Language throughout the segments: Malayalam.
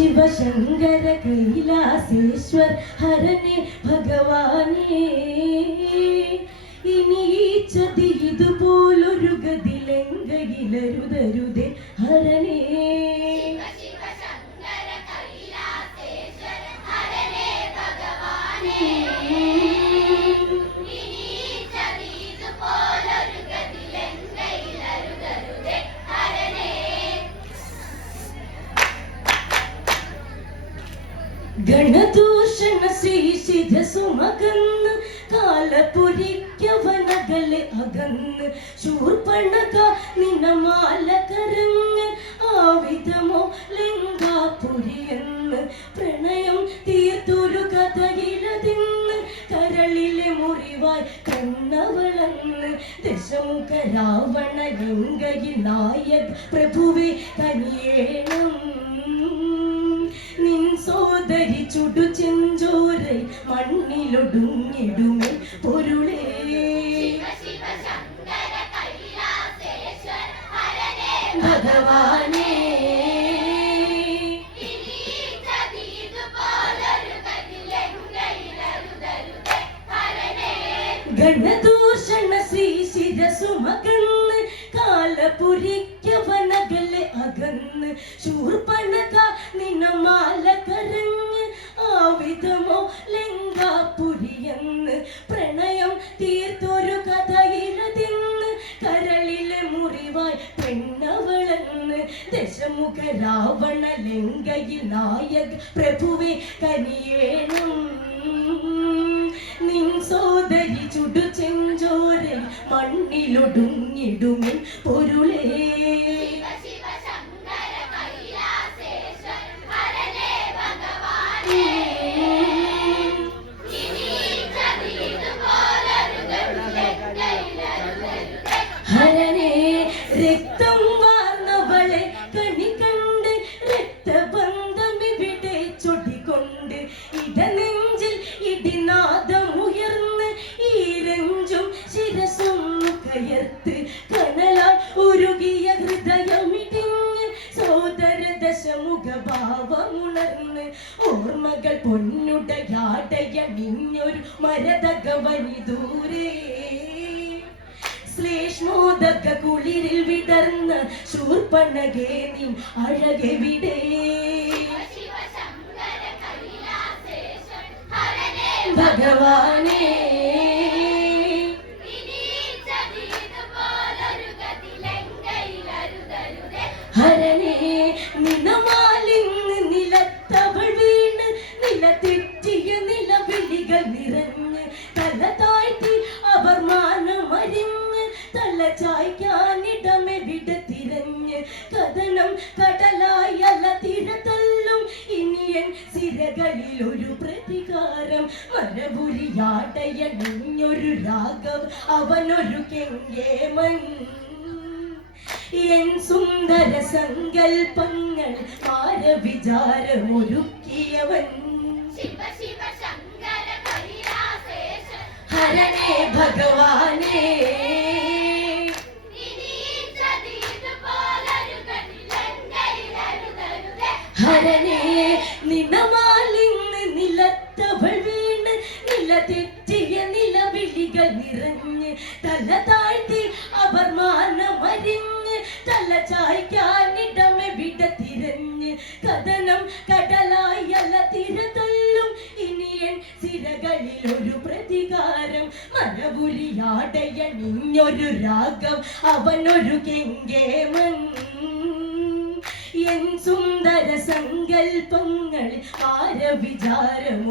ശിവശങ്കര കൈലാസേശ്വർ ഹരനെ ഭഗവാനേ ഇനി ഈ ചതി ഇതുപോലൊരു ഗതിലെങ്കയിലരുതരുതേ ഹരനേ ഗണദൂഷണ ശ്രീശിര സുമകന്ന് കാലപുരിക്കവനകലെ അകന്ന് ശൂർപ്പണക നിനമാല കരങ്ങ് ആവിധമോ ലിംഗാപുരിയെന്ന് പ്രണയം തീർത്തൊരു കഥയിലതിന്ന് കരളിലെ മുറിവായി കണ്ണവളന്ന് ദശമുഖ രാവണ ലിംഗയിൽ നായക് പ്രഭുവെ കനിയേണം. നിൻ സോദരി ചുടു ചെഞ്ചോரை മണ്ണിലൊടുങ്ങിടുമേ പൊരുളേ. ഭഗവാനേ. ഗണദൂഷണ രാവണ നായക് പ്രഭുവെ കനിയേണം നിൻ സോദരി ചുടു ചെഞ്ചോരൻ മണ്ണിലൊടുങ്ങിടുമിൻ പൊരുളേ. അഴകെവിടെ ഭഗവാനേ. ഹരനേ നിനമാലിന്ന് നിലത്തവൾ വീണ് നിലതെറ്റിയ നിലവിളികൾ നിറഞ്ഞ് മരപുരിയാടയണിഞ്ഞൊരു രാഗം അവനൊരു കെങ്കേമൻ എൻ സുന്ദര സങ്കൽപ്പങ്ങൾ മാരവിചാരമൊരുക്കിയവൻ ഹരണേ ഭഗവാനേ. ഹരനേ പ്രതികാരം മരപുരിയാടയണിഞ്ഞൊരു രാഗം അവനൊരു കെങ്കേമൻ എൻ സുന്ദര സങ്കൽപ്പങ്ങൾ ആരവിചാരമൊരുക്കിയവൻ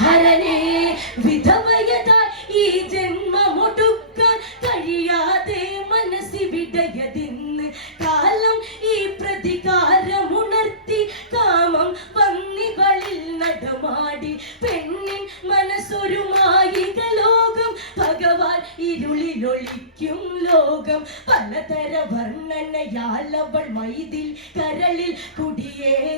ഹരനെ വിധവയതായി ഈ ജന്മമൊടുക്കാൻ കഴിയാതെ മനസ്സിവിടയതിന്ന് കാലം ഈ പ്രതികാരമുണർത്തി കാമം വന്നിവളിൽ നടമാടി പെണ്ണിൻ മനസ്സൊരു മായിക ലോകം ഭഗവാൻ ഇരുളിലൊളിക്കും ലോകം. പലതര വർണനയാൽ അവൾ മൈതിൽ കരളിൽ കുടിയേറി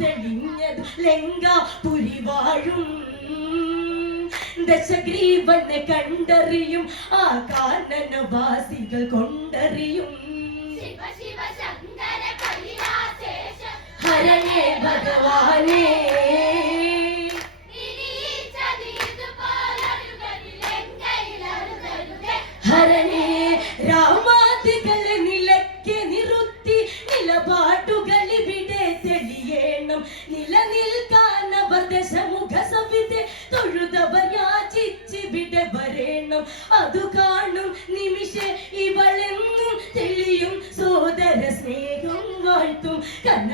തെളിഞ്ഞതു ലങ്കാപുരി വാഴും ദശഗ്രീവനെ കണ്ടറിയും ആ കാനനവാസികൾ കൊണ്ടറിയും ഹരണേ ഭഗവാനേ.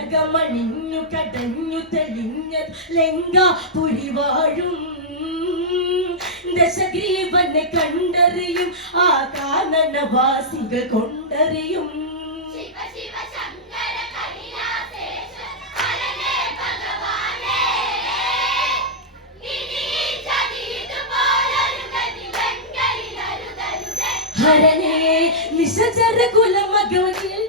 കനകമണിഞ്ഞു കടഞ്ഞു തെളിഞ്ഞ ലങ്കാപുരി വാഴും ദശഗ്രീവനെ കണ്ടറിയും ആ കാനനവാസികൾ കൊണ്ടറിയും. ഹരനേ നിശചര ഇനി ഈ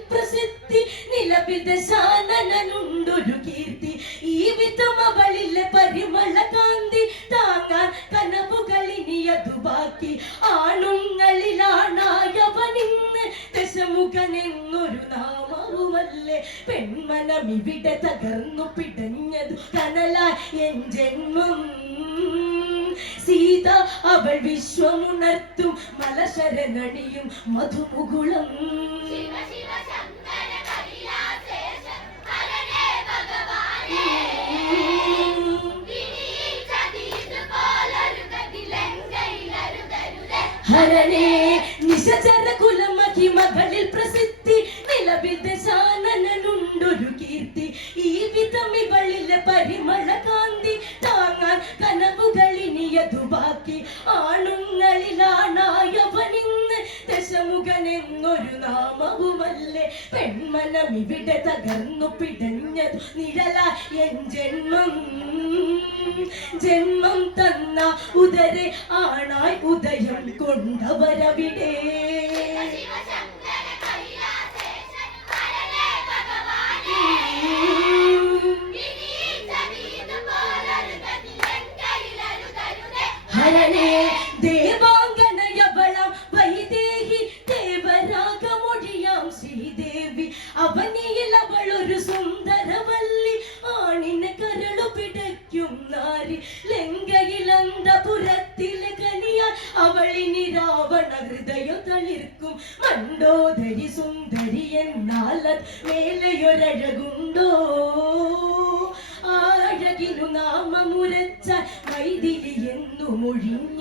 കുലമകളിൽ പ്രസിദ്ധി നിലവിദശാനനുണ്ടൊരു കീർത്തി. ഈ വിധം അവളിലെ പരിമള കാന്തി താങ്ങാൻ കനവുകളിനിയതു ബാക്കി. ആണുങ്ങളിലാണായവനിന്ന് ദശമുഖനെന്നൊരു നാമവുമല്ലേ. പെൺമനം ഇവിടെ തകർന്നു പിടഞ്ഞതു കനലായി എൻ ജന്മം. സീത അവൾ വിശ്വമുണർത്തും മലശരനണിയും മധുമുകുളം. ശിവ ശിവ ശങ്കര ഹരനേ നിശചര കുലമഹിമകളിൽ പ്രസിദ്ധി. നിലവിൽ ദശാനനുണ്ടൊരു കീർത്തി. ഈ വിധം ഇവളിലെ പരിമള കാന്തി താങ്ങാൻ കനവുകളിനിയതു ബാക്കി. ആണുങ്ങളിലാണായവനിന്ന് നാമവുമല്ലേ. പെൺമനം ഇവിടെ തകർന്നു നിഴല എൻ ജന്മം. ജന്മം തന്ന ഉദരെ ആണായി ഉദയം കൊണ്ടവരവിടെ. ശിവ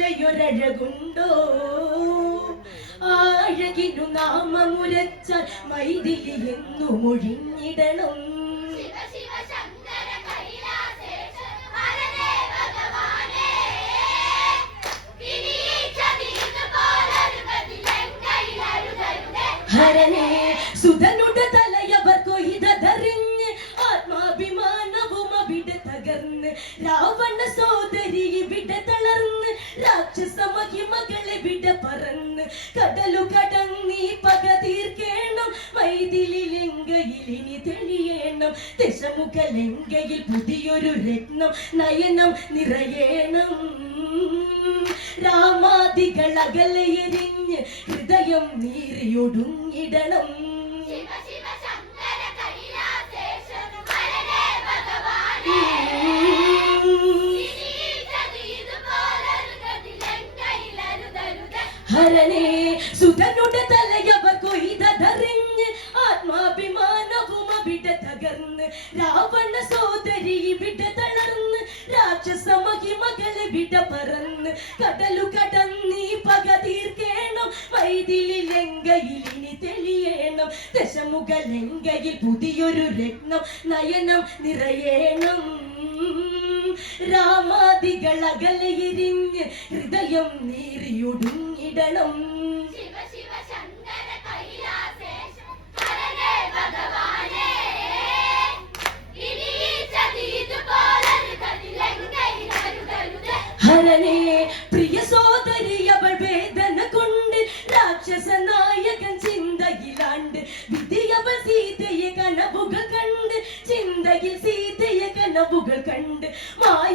മേലെയൊരഴകുണ്ടോ ആഴകിനു നാമമുരച്ച മൈതിലി എന്നു മൊഴിഞ്ഞിടണം ഹരനേ രാക്ഷസ മഹിമകളെ വിട പറന്ന് കടലു കടന്നീ പക തീർക്കേണം. ഇനി തെളിയേണം. തിരിയേണം ദശമുഖ പുതിയൊരു രത്നം നയനം നിറയേണം. രാമാദികൾ അകലയെരിഞ്ഞ് ഹൃദയം നീറിയൊടുങ്ങിടണം. ഹരനെ സുതനുടെ തലയവർ കൊയ്തറിഞ്ഞ് ആത്മാഭിമാനവും അവിടെ തകർന്ന് രാവണ സോദരി ഇവിടെ തളർന്ന് രാക്ഷസ മഹിമകളെ വിട പറന്ന് കടലു കടന്നീ പക തീർക്കേണം. വൈതിലി ലങ്കയിൽ ഇനി തെളിയേണം. ദശമുഖ ലങ്കയിൽ പുതിയൊരു രത്നം നയനം നിറയേണം. രാമാദികൾ അകലയെരിഞ്ഞ് ഹൃദയം നീറിയൊടുങ്ങിടണം ലങ്കയിലരുതരുത് ഹരനെ പ്രിയ സോദരി അവൾ വേദന കൊണ്ട് രാക്ഷസ നായകൻ ചിന്തയിലാണ്ട് വിധിയവൾ സീതയെ കനവുകൾ കണ്ട് ചിന്തയിൽ സീതയെ കനവുകൾ കണ്ട് മായ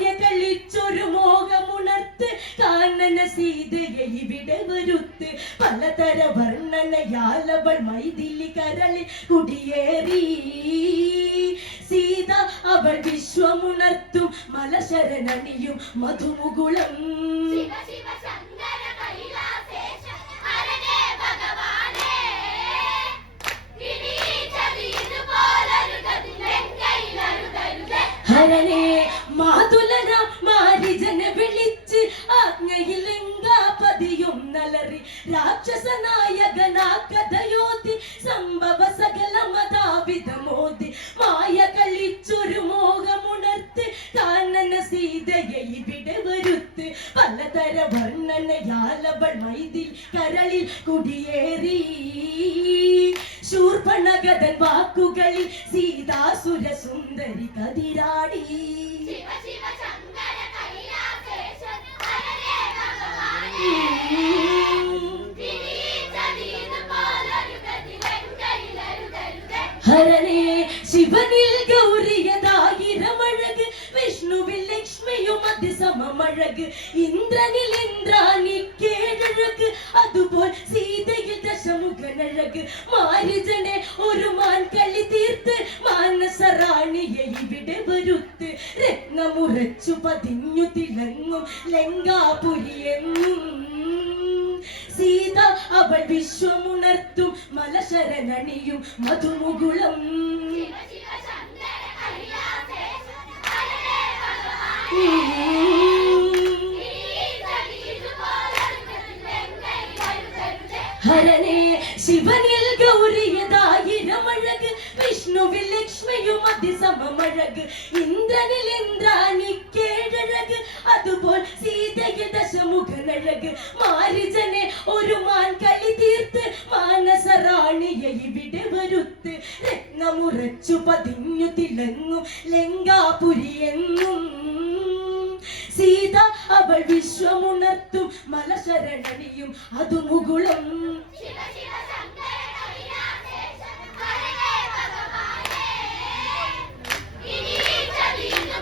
പലതര വർണനയാലവൾ മൈതിലി കരളിൽ കുടിയേറി. സീത അവൾ വിശ്വമുണർത്തും മലശരണണിയും മധുമുകുളം. ഹരനേ മാതുലന മാരിജനെ വിളിച്ച് ആജ്ഞയിലെങ്കാ പതിയും നലറി നായകനാ കഥയോതി സംഭവ സകല മതാവിധമോതി മായ കളിച്ചൊരു മോഹമുണർത്ത് കാനന സീതയെ ഇവിടെ വരുത്ത് പലതര വർണനയാലവൾ മൈതിൽ കരളിൽ കുടിയേറി. ശൂർപ്പണഗതൻ വാക്കുകളിൽ സീതാസുര സുന്ദരി കതിരാടി ശിവ ശിവ അതിസമമഴക് ഇന്ദ്രനിൽ ഇന്ദ്രാനിക്കേഴഴക് അതുപോൽ സീതയിൽ ദശമുഖനഴക്. മാരിജനെ ഒരു മാൻ കല്ലി തീർത്ത്. മാനസറാണിയെ ഇവിടെ വരുത്ത്. രത്നമുറച്ചു പതിഞ്ഞു തിളങ്ങും ലങ്കാപുരിയെന്നും സീത അവൾ വിശ്വമുണർത്തും മലശരണണിയും മധുമുകുളം. അതിസമമഴക് ഇന്ദ്രനിൽ ഇന്ദ്രാനിക്കേഴഴക് അതുപോൽ സീതയിൽ ദശമുഖനഴക് മാരിജനെ ഒരു മാൻ കളി തീർത്ത് മാനസറാണിയെ ഇവിടെ വരുത്ത്. രത്നമുറച്ചു പതിഞ്ഞു തിളങ്ങും ലങ്കാപുരിയെന്നും സീത അവൾ വിശ്വമുണർത്തും മലശരണനിയും അതു മുകുളം. ശിവ കൈലാസേശ ഹരനേ ഭഗവാനേ ഇനി ഈ ചതി ഇതുപോലൊരു ഗതി ലങ്കയിലരുതരുത്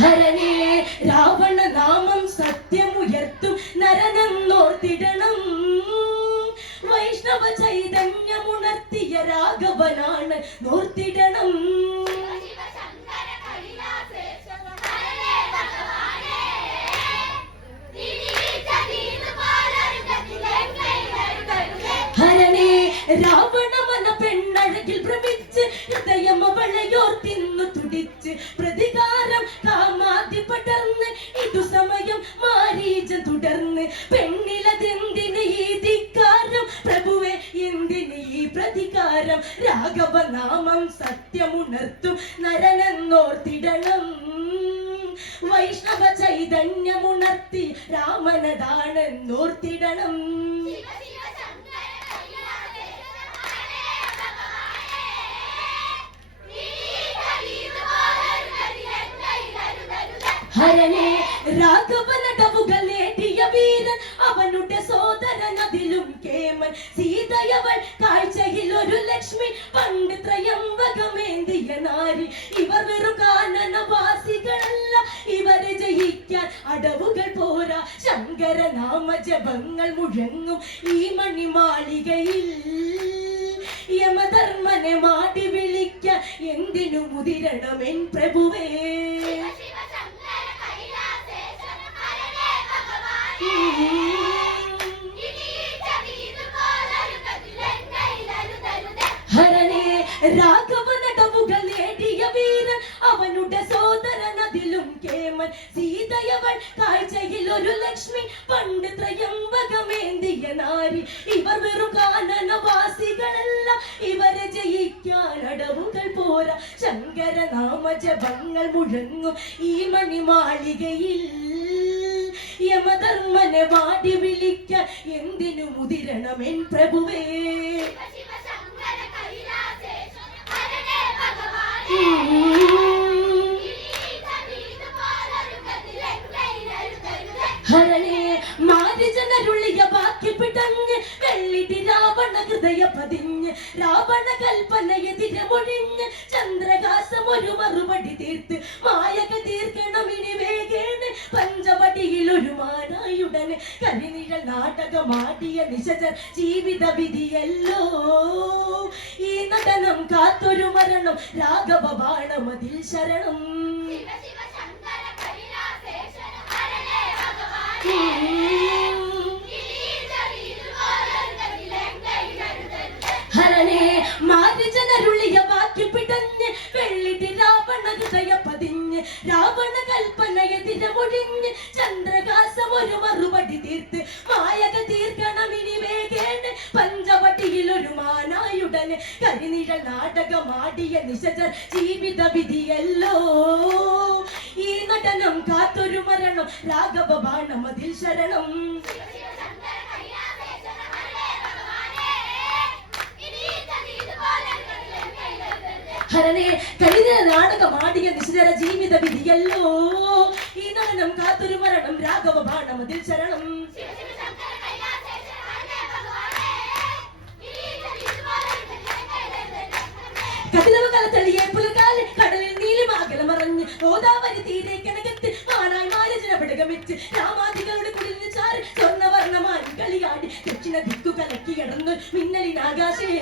ഹരനേ രാവണ നാമം സത്യമുയർത്തും നരനെന്നോർത്തിടണം. വൈഷ്ണവ ചൈതന്യമുണർത്തിയ രാഘവനാണ് നോർത്തിടണം. ശിവ ഹൃദയം അവളെയോർത്തിന്നു തുടിച്ച്. പ്രതികാരം കാമാതി പടർന്ന് ഇതു സമയം മാരീചൻ തുടർന്ന്. പെണ്ണിലതെന്തിന് ഈ ധിക്കാരം പ്രഭുവെ എന്തിന് ഈ പ്രതികാരം? രാഘവനാമം സത്യമുണർത്തും. നരനെന്നോർത്തിടണം. വൈഷ്ണവ ചൈതന്യമുണർത്തി രാമനതാണെന്നോർത്തിടണം ശിവ ശിവ ശങ്കര കൈലാസേശ ഹരനേ ഭഗവാനേ ഇനി ഈ ചതി ഇതുപോലൊരു ഗതി ലങ്കയിലരുതരുത് ഹരനെ രാഘവനടവുകൾ നേടിയ വീരൻ അവനുടെ സോദരൻ അതിലും കേമൻ. സീതയവൾ കാഴ്ചയിൽ ഒരു ലക്ഷ്മി പണ്ട് ത്രയംബകമേന്തിയ നാരി. ഇവർ വെറും കാനനവാസികളല്ല ഇവരെ ജയിക്കാൻ അടവുകൾ പോരാ. ശങ്കരനാമ ജപങ്ങൾ മുഴങ്ങും ഈ മണിമാളികയിൽ. യമധർമ്മനെ മാടി വിളിക്ക എന്തിനു മുതിരണമെൻ പ്രഭുവേ? രാഘവനടവുകൾ നേടിയ വീരൻ അവനുടെ സോദരൻ അതിലും കേമൻ. സീതയവൾ കാഴ്ചയിൽ ഒരു ലക്ഷ്മി പണ്ട് ത്രയംബകമേന്തിയ നാരി. ഇവർ വെറും കാനനവാസികളല്ല ഇവരെ ജയിക്കാൻ അടവുകൾ പോരാ. ശങ്കര നാമജപങ്ങൾ മുഴങ്ങും ഈ മണിമാളികയിൽ. യമധർമ്മനെ വാടി വിളിക്ക എന്തിനു മുതിരണമെൻ പ്രഭുവേ ശിവ ശിവ ശങ്കര കൈലാസേശ്വര ഹരനേ ഹരനെ ബാക്കി പിടഞ്ഞ് വെള്ളിടി രാവണ ഹൃദയ പതിഞ്ഞ് രാവണ കൽപ്പന എതിരെ മൊഴിഞ്ഞ് ചന്ദ്രകാശം ഒരു മറുപടി തീർത്ത് മായക തീർക്കണം ഇനി വേഗേണ് പഞ്ചവടിയിൽ ഒരു മാനായുടനെ കരിനിഴൽ നാടകമാടിയ നിശചർ ജീവിത വിധിയല്ലോ ഈ നടനം കാത്തൊരു മരണം രാഘവ ബാണമതിൽ ശരണം ഹരണേ മാതിജനരുളിയ വാക്യ പിടഞ്ഞ് വെള്ളിടി രാവണ ഹൃദയ രാവണ കൽപ്പന എതിരെ ചന്ദ്രകാസം ഒരു മറുപടി തീർത്ത് മായക തീർക്കണം ഇനി വേഗേണ്ട പഞ്ചവട്ടിയിൽ ഒരു മാനായുടന് കരിനിഴൽ നാടകമാടിയ നിശചർ ജീവിത വിധിയല്ലോ. ഈ നടനം കാത്തൊരു മരണം രാഘവ ബാണം അതിൽ ശരണം ശിവ ശിവ ശങ്കര കൈലാസേശ്വര ഹരനേ ഭഗവാനേ ഇനി ഈ ചതി ഇതുപോലൊരു ഗതിലെങ്കയിലരുതരുതേ ഹരനെ കഴിഞ്ഞ നാടകമാടിയ നിശ്ചര ജീവിത വിധിയല്ലോ ഈ നടനം കാത്തൊരു മരണം രാഘവ കടലിൽ നീലിമാകല മറഞ്ഞ് ഗോദാവരി തീരെ കിണകത്ത് മാനായി മാരജന പിടകമിച്ച് രാമാധികളുടെ കുടിലിന് ചാറ് സ്വർണവർണമാൻ കളിയാടി ദക്ഷിണ ദിക്കു കലക്കി കിടന്നു മിന്നലിനാകാശേ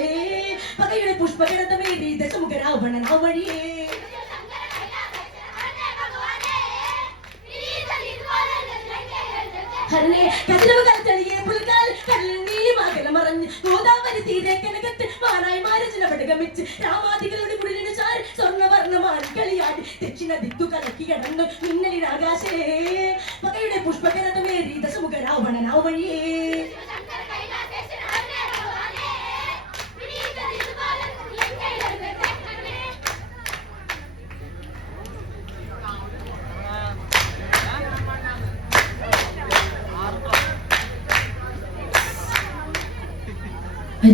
പകയുടെ പുഷ്പകരതമേറി ദശമുഖ രാവണൻ ആ വഴിയേ. ഹരനെ കതിരവ കലത്തളിയെ പുൽകാൽ കടലിൽ മറഞ്ഞ് ഗോദാവരി തീരെ കിണകത്ത് മാനായി മാരജന പിടകമിച്ച് രാമാധികളുടെ കുടിലിന് ചാറ് സ്വർണവർണമാൻ കളിയാടി ദക്ഷിണ ദിക്കു കലക്കി കിടന്നു മിന്നലിനാകാശേ പകയുടെ പുഷ്പകരതമേറി ദശമുഖ വഴിയേ.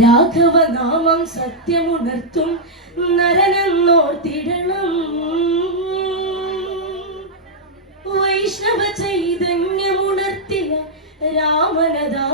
രാഘവനാമം സത്യമുണർത്തും തിടണം. വൈഷ്ണവ ചൈതന്യമുണർത്തിയ രാമനദാ